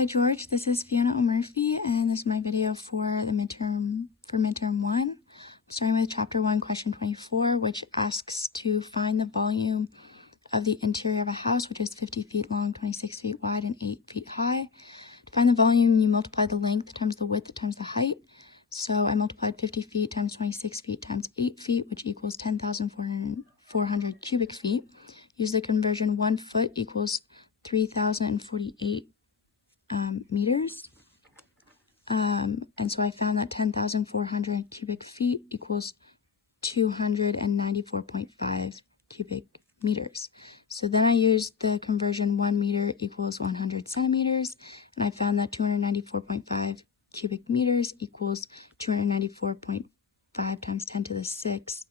Hi George, this is Fiona O'Murphy, and this is my video for the midterm 1. I'm starting with chapter 1, question 24, which asks to find the volume of the interior of a house, which is 50 feet long, 26 feet wide, and 8 feet high. To find the volume, you multiply the length times the width times the height. So I multiplied 50 feet times 26 feet times 8 feet, which equals 10,400 cubic feet. Use the conversion 1 foot equals 3,048 meters. And so I found that 10,400 cubic feet equals 294.5 cubic meters. So then I used the conversion 1 meter equals 100 centimeters, and I found that 294.5 cubic meters equals 294.5 times 10 to the 6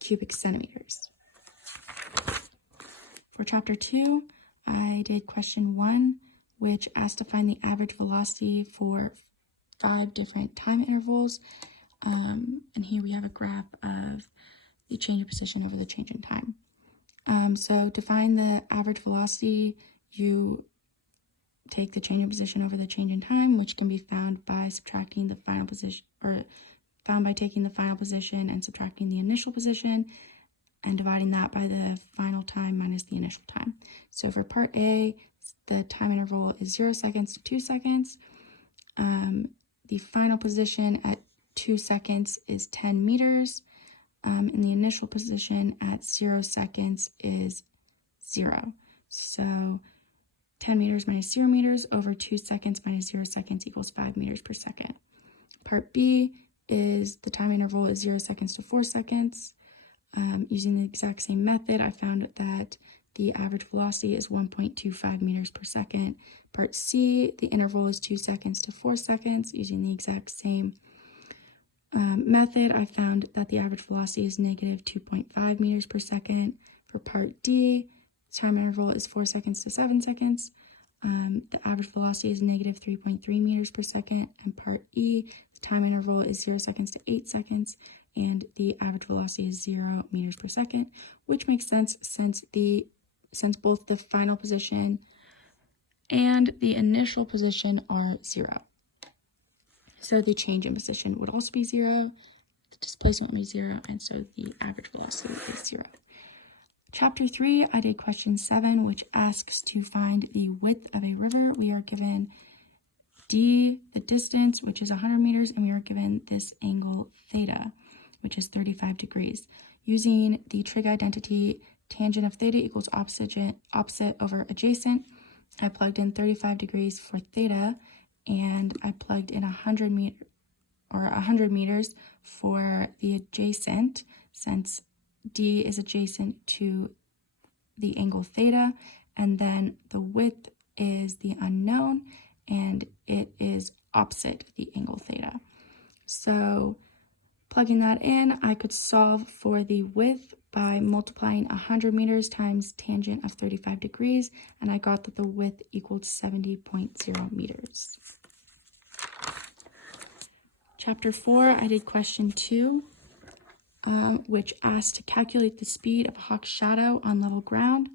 cubic centimeters. For chapter 2, I did question 1, which asked to find the average velocity for 5 different time intervals. And here we have a graph of the change of position over the change in time. So to find the average velocity, you take the change in position over the change in time, which can be found by subtracting the final position, or found by taking the final position and subtracting the initial position, and dividing that by the final time minus the initial time. So for part A, the time interval is 0 seconds to 2 seconds. The final position at 2 seconds is 10 meters. And the initial position at 0 seconds is 0. So 10 meters minus 0 meters over 2 seconds minus 0 seconds equals 5 meters per second. Part B is the time interval is 0 seconds to 4 seconds. Using the exact same method, I found that the average velocity is 1.25 meters per second. Part C, the interval is 2 seconds to 4 seconds. Using the exact same method, I found that the average velocity is negative 2.5 meters per second. For part D, the time interval is 4 seconds to 7 seconds. The average velocity is negative 3.3 meters per second. And part E, the time interval is 0 seconds to 8 seconds. And the average velocity is 0 meters per second, which makes sense since both the final position and the initial position are 0. So the change in position would also be 0, the displacement would be 0, and so the average velocity is 0. Chapter 3, I did question 7, which asks to find the width of a river. We are given D, the distance, which is 100 meters, and we are given this angle theta, which is 35 degrees. Using the trig identity, tangent of theta equals opposite over adjacent, I plugged in 35 degrees for theta, and I plugged in 100 meters for the adjacent, since D is adjacent to the angle theta, and then the width is the unknown, and it is opposite the angle theta. So plugging that in, I could solve for the width by multiplying 100 meters times tangent of 35 degrees, and I got that the width equaled 70.0 meters. Chapter 4, I did question 2, which asked to calculate the speed of a hawk's shadow on level ground.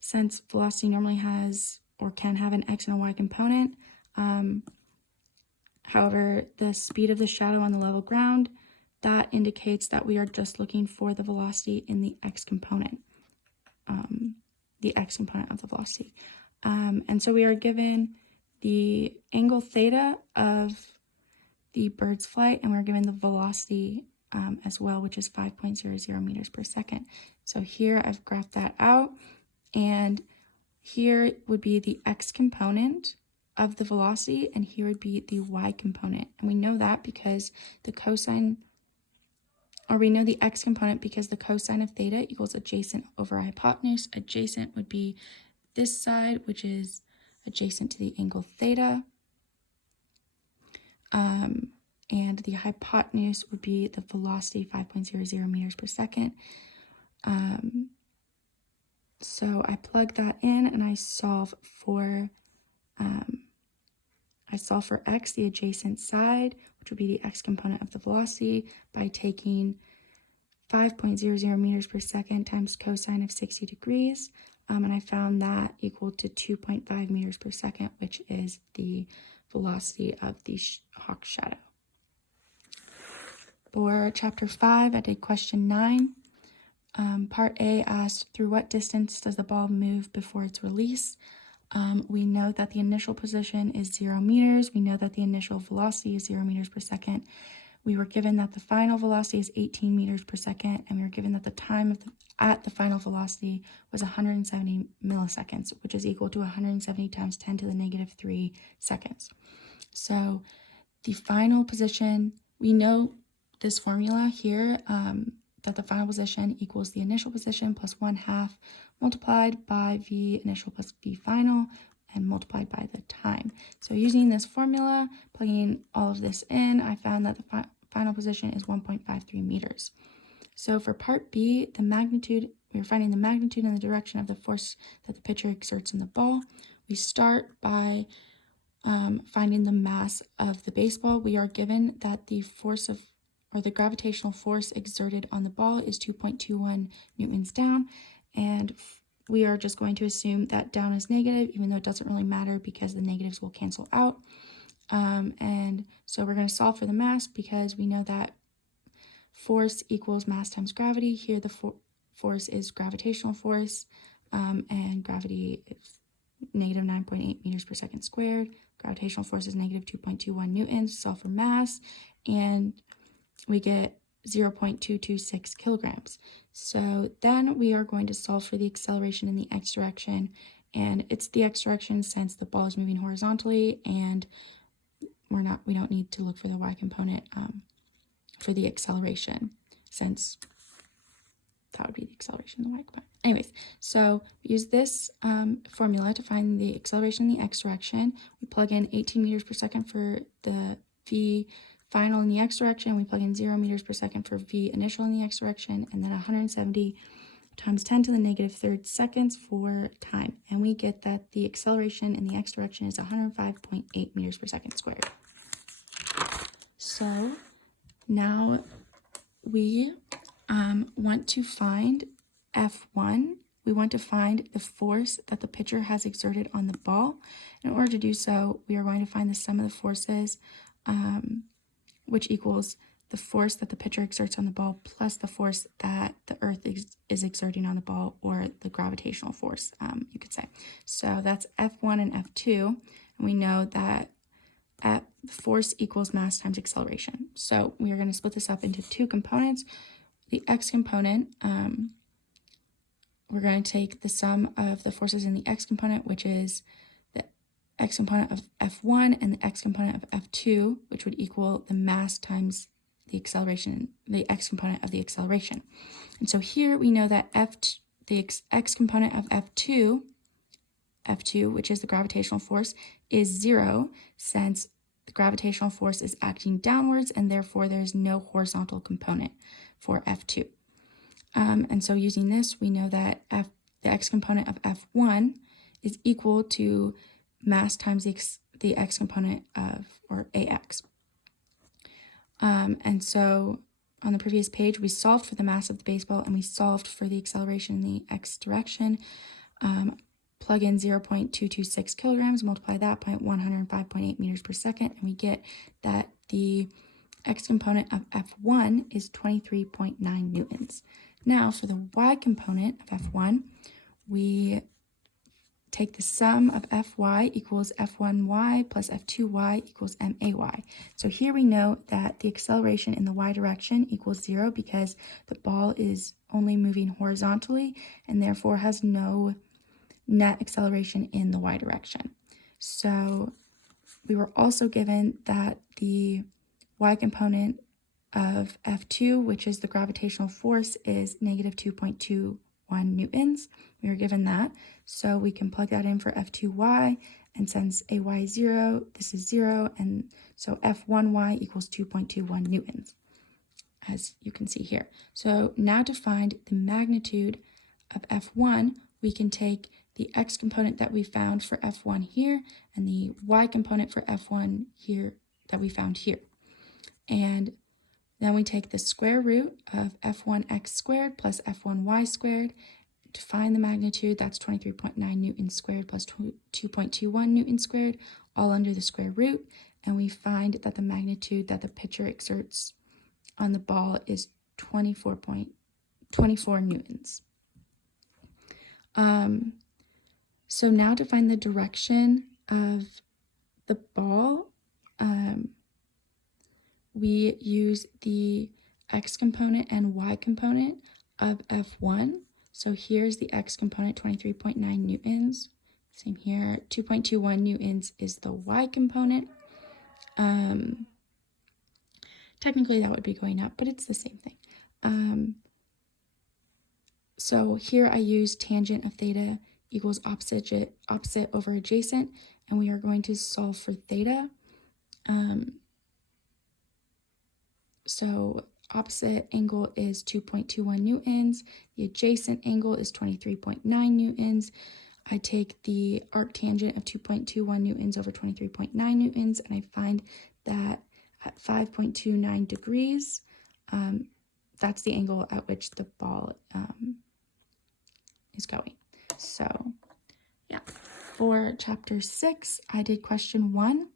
Since velocity normally has or can have an x and a y component, however, the speed of the shadow on the level ground, that indicates that we are just looking for the velocity in the x component, of the velocity. And so we are given the angle theta of the bird's flight, and we're given the velocity as well, which is 5.00 meters per second. So here I've graphed that out, and here would be the x component of the velocity, and here would be the y component. And we know that because the x component because the cosine of theta equals adjacent over hypotenuse. Adjacent would be this side, which is adjacent to the angle theta. And the hypotenuse would be the velocity, 5.00 meters per second. So I plug that in, and I solve for x, the adjacent side, which would be the x component of the velocity, by taking 5.00 meters per second times cosine of 60 degrees. and I found that equal to 2.5 meters per second, which is the velocity of the hawk shadow. For chapter 5, I did question 9. Part A asked, through what distance does the ball move before its release? We know that the initial position is 0 meters. We know that the initial velocity is 0 meters per second. We were given that the final velocity is 18 meters per second, and we were given that the time at the final velocity was 170 milliseconds, which is equal to 170 times 10 to the negative 3 seconds. So the final position, we know this formula here, that the final position equals the initial position plus 1/2 multiplied by v initial plus v final and multiplied by the time. So using this formula, plugging all of this in, I found that the final position is 1.53 meters. So for part B, the magnitude, we were finding the magnitude and the direction of the force that the pitcher exerts in the ball. We start by finding the mass of the baseball. We are given that the force of, or the gravitational force exerted on the ball is 2.21 newtons down, and we are just going to assume that down is negative, even though it doesn't really matter because the negatives will cancel out. And so we're going to solve for the mass because we know that force equals mass times gravity. Here the force is gravitational force, and gravity is negative 9.8 meters per second squared. Gravitational force is negative 2.21 newtons. Solve for mass, and we get 0.226 kilograms. So then we are going to solve for the acceleration in the x direction, and it's the x direction since the ball is moving horizontally, and we don't need to look for the y component for the acceleration, since that would be the acceleration in the y component. Anyways, so we use this formula to find the acceleration in the x direction. We plug in 18 meters per second for the v final in the x direction. We plug in 0 meters per second for v initial in the x direction, and then 170 times 10 to the negative 3rd seconds for time. And we get that the acceleration in the x direction is 105.8 meters per second squared. So now we want to find F1. We want to find the force that the pitcher has exerted on the ball. In order to do so, we are going to find the sum of the forces, which equals the force that the pitcher exerts on the ball plus the force that the earth is exerting on the ball, or the gravitational force, you could say. So that's F1 and F2, and we know that force equals mass times acceleration. So we are going to split this up into two components. The x component, we're going to take the sum of the forces in the x component, which is the x component of F1, and the x component of F2, which would equal the mass times the acceleration, the x component of the acceleration. And so here we know that the x component of F2, which is the gravitational force, is 0, since the gravitational force is acting downwards, and therefore there's no horizontal component for F2. And so using this, we know that the x component of F1 is equal to mass times the x component of, or AX. And so on the previous page, we solved for the mass of the baseball, and we solved for the acceleration in the x direction. Plug in 0.226 kilograms, multiply that by 105.8 meters per second, and we get that the x component of F1 is 23.9 newtons. Now for the y component of F1, we take the sum of Fy equals F1y plus F2y equals MAy. So here we know that the acceleration in the y direction equals 0 because the ball is only moving horizontally and therefore has no net acceleration in the y direction. So we were also given that the y component of F2, which is the gravitational force, is negative 2.21 newtons. We were given that, so we can plug that in for F2y, and since ay is 0, this is 0, and so F1y equals 2.21 newtons, as you can see here. So now to find the magnitude of F1, we can take the x component that we found for F1 here and the y component for F1 here that we found here. And then we take the square root of F1x squared plus F1y squared to find the magnitude, that's 23.9 newtons squared plus 2.21 newtons squared, all under the square root. And we find that the magnitude that the pitcher exerts on the ball is 24 newtons. So now to find the direction of the ball, we use the x component and y component of F1. So here's the x component, 23.9 newtons. Same here, 2.21 newtons is the y component. Technically that would be going up, but it's the same thing. So here I use tangent of theta equals opposite over adjacent, and we are going to solve for theta. So opposite angle is 2.21 newtons. The adjacent angle is 23.9 newtons. I take the arctangent of 2.21 newtons over 23.9 newtons, and I find that at 5.29 degrees, that's the angle at which the ball is going. So, yeah. For chapter 6, I did question 1.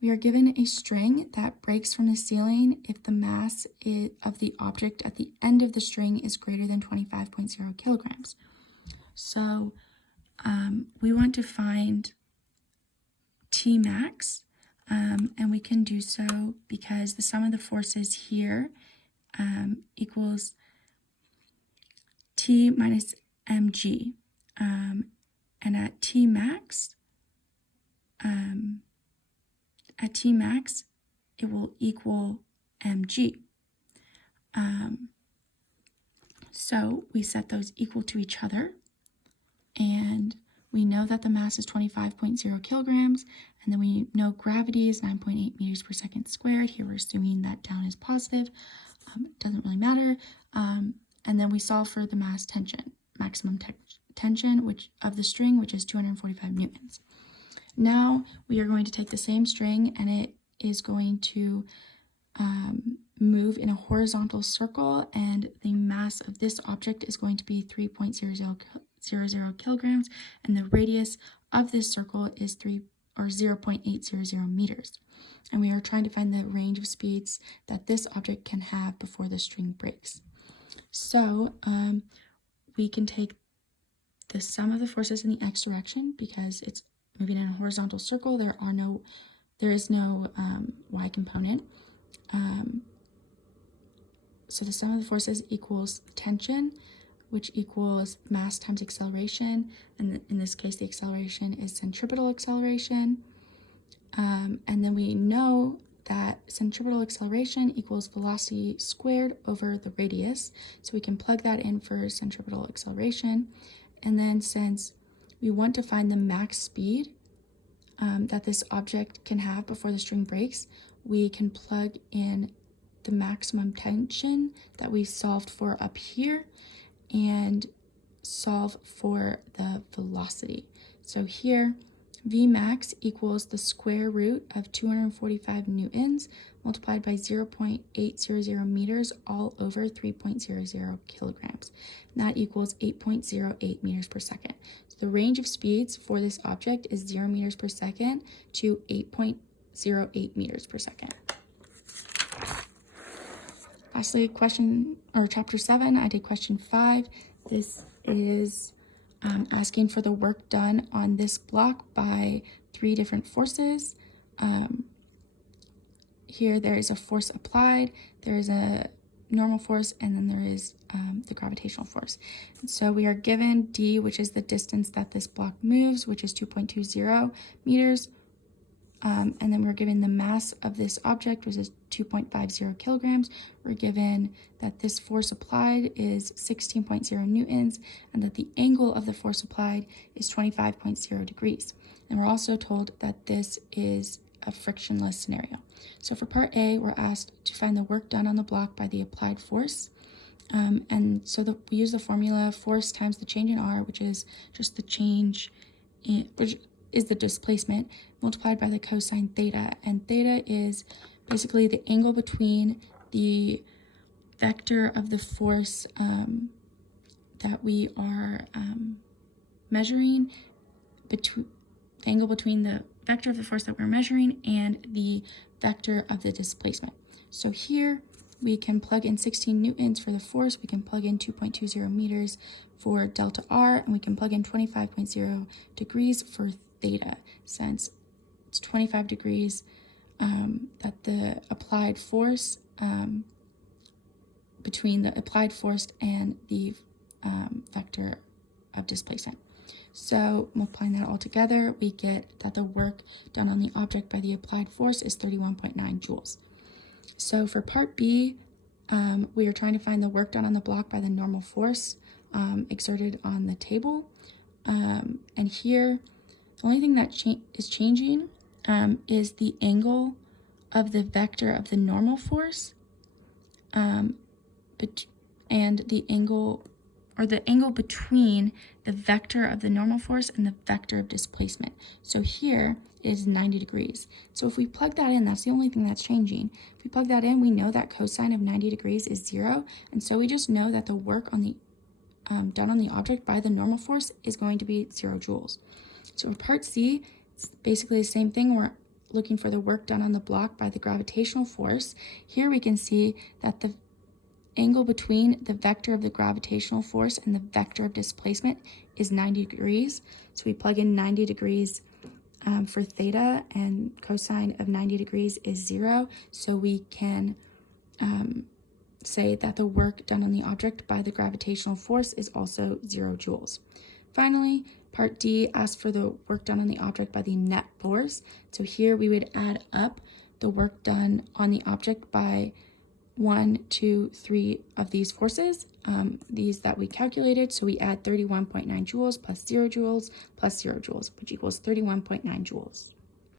We are given a string that breaks from the ceiling if the mass of the object at the end of the string is greater than 25.0 kilograms. So we want to find T max, and we can do so because the sum of the forces here equals T minus mg. And at T max, it will equal mg. So we set those equal to each other, and we know that the mass is 25.0 kilograms, and then we know gravity is 9.8 meters per second squared. Here we're assuming that down is positive. It doesn't really matter. And then we solve for the mass tension, maximum tension of the string, which is 245 newtons. Now we are going to take the same string, and it is going to move in a horizontal circle, and the mass of this object is going to be 3.00 kilograms, and the radius of this circle is 0.800 meters. And we are trying to find the range of speeds that this object can have before the string breaks. So we can take the sum of the forces in the x direction because it's moving in a horizontal circle. There is no y component. So the sum of the forces equals tension, which equals mass times acceleration. And in this case, the acceleration is centripetal acceleration. And then we know that centripetal acceleration equals velocity squared over the radius. So we can plug that in for centripetal acceleration. And then since we want to find the max speed that this object can have before the string breaks, we can plug in the maximum tension that we solved for up here and solve for the velocity. So here, Vmax equals the square root of 245 newtons multiplied by 0.800 meters all over 3.00 kilograms. And that equals 8.08 meters per second. So the range of speeds for this object is 0 meters per second to 8.08 meters per second. Lastly, chapter 7, I did question 5. This is asking for the work done on this block by 3 different forces. Here there is a force applied, there is a normal force, and then there is the gravitational force. And so we are given d, which is the distance that this block moves, which is 2.20 meters. And then we're given the mass of this object, which is 2.50 kilograms. We're given that this force applied is 16.0 newtons, and that the angle of the force applied is 25.0 degrees. And we're also told that this is a frictionless scenario. So for part A, we're asked to find the work done on the block by the applied force. And so we use the formula force times the change in R, which is just the change which is the displacement, multiplied by the cosine theta. And theta is basically the angle between the vector of the force that we are measuring, between the angle between the vector of the force that we're measuring and the vector of the displacement. So here we can plug in 16 newtons for the force, we can plug in 2.20 meters for delta R, and we can plug in 25.0 degrees for theta, since it's 25 degrees that the applied force, between the applied force and the vector of displacement. So multiplying that all together, we get that the work done on the object by the applied force is 31.9 joules. So for part B, we are trying to find the work done on the block by the normal force exerted on the table. And here, the only thing that is changing is the angle of the vector of the normal force and the angle, or the angle between the vector of the normal force and the vector of displacement. So here is 90 degrees. So if we plug that in, that's the only thing that's changing. If we plug that in, we know that cosine of 90 degrees is 0, and so we just know that the work on the done on the object by the normal force is going to be 0 joules. So for part C, it's basically the same thing. We're looking for the work done on the block by the gravitational force. Here we can see that the angle between the vector of the gravitational force and the vector of displacement is 90 degrees. So we plug in 90 degrees for theta, and cosine of 90 degrees is 0. So we can say that the work done on the object by the gravitational force is also 0 joules. Finally, part D asks for the work done on the object by the net force. So here we would add up the work done on the object by 1, 2, 3 of these forces, these that we calculated. So we add 31.9 joules plus 0 joules plus 0 joules, which equals 31.9 joules.